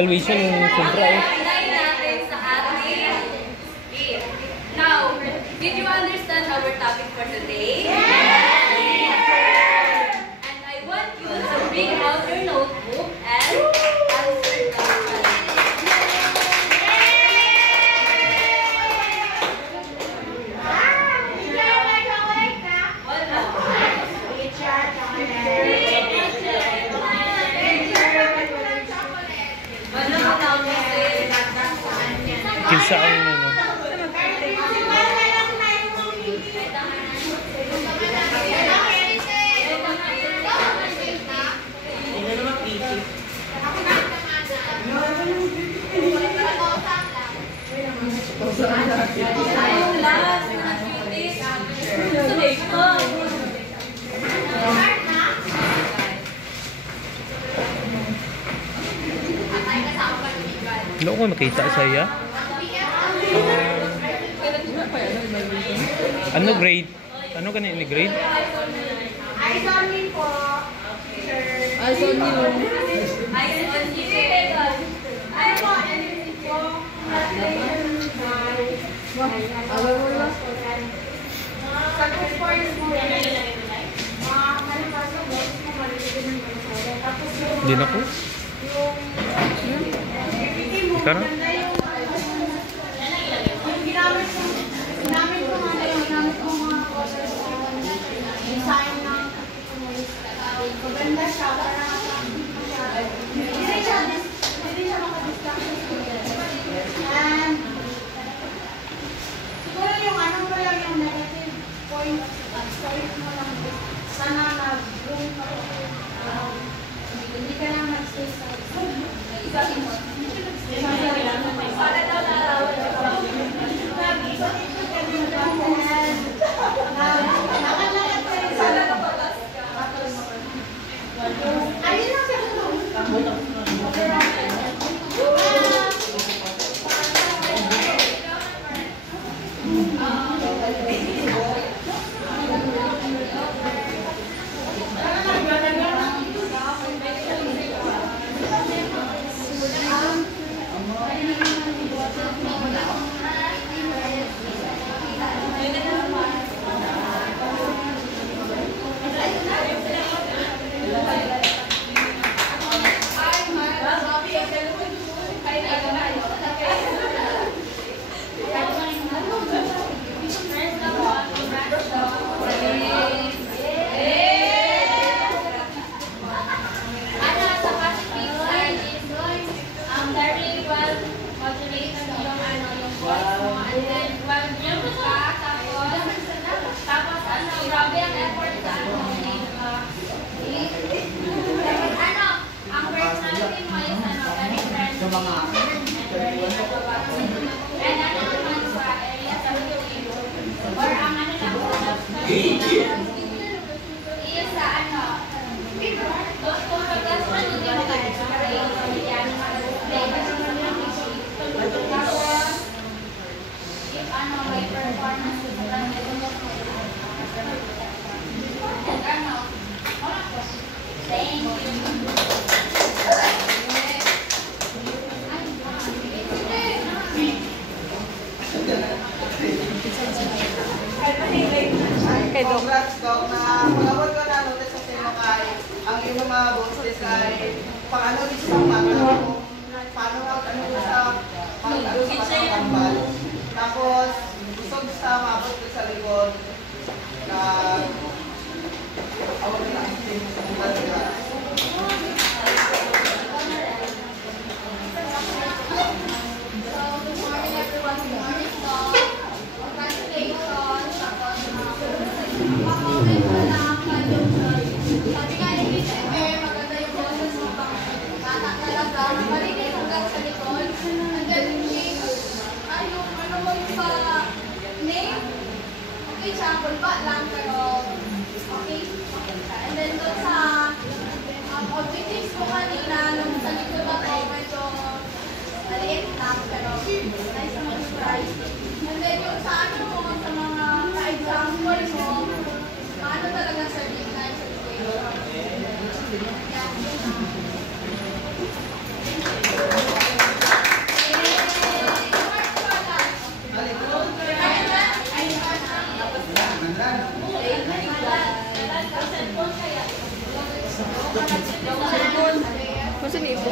evaluation yung sobra eh. Now, did you understand our topic for today? And I want you to bring out your notebook and answer the question. Kinsa ang ano? Ano ko makita sa iya? Ano grade? Ano ganyan ni grade? Eyes on me po. Eyes on you. Eyes on you. Ay po, anything po. Sa good points mo. Malipasok mo. Tapos yung... Hindi na po? Ikaw na? Ginamit ko mga courses design ng maganda siya para hindi siya makadistract sa student. And siguro yung ano mo lang yung negative point sorry mo lang sana nag-bloom ka hindi ka lang mag-stay sa isa mo. Para daw narawan ayun lang siya Congrats, Doc, na pagkabot ko na notice sa sino kay ang iyong mga boses ay paano dito sa paano ano sa pag-tambal. Tapos, busog sa mabot ko sa likod na awag na ang team sa buwan nila. Sabi nga ni Miss Eme, maganda yung boses mo pang tatak talaga. Marinig hanggang sa likod. And then, ano mo yung sa name? Okay siya, bulba lang, pero okay. And then, doon sa objectives ko kanina, nung sa likod ako, medyo maliit lang, pero nice naman yung price. And then, yung sa ano mo, sa mga ka-example mo, ano talaga sa nice. Thank you. Masa ni ipo?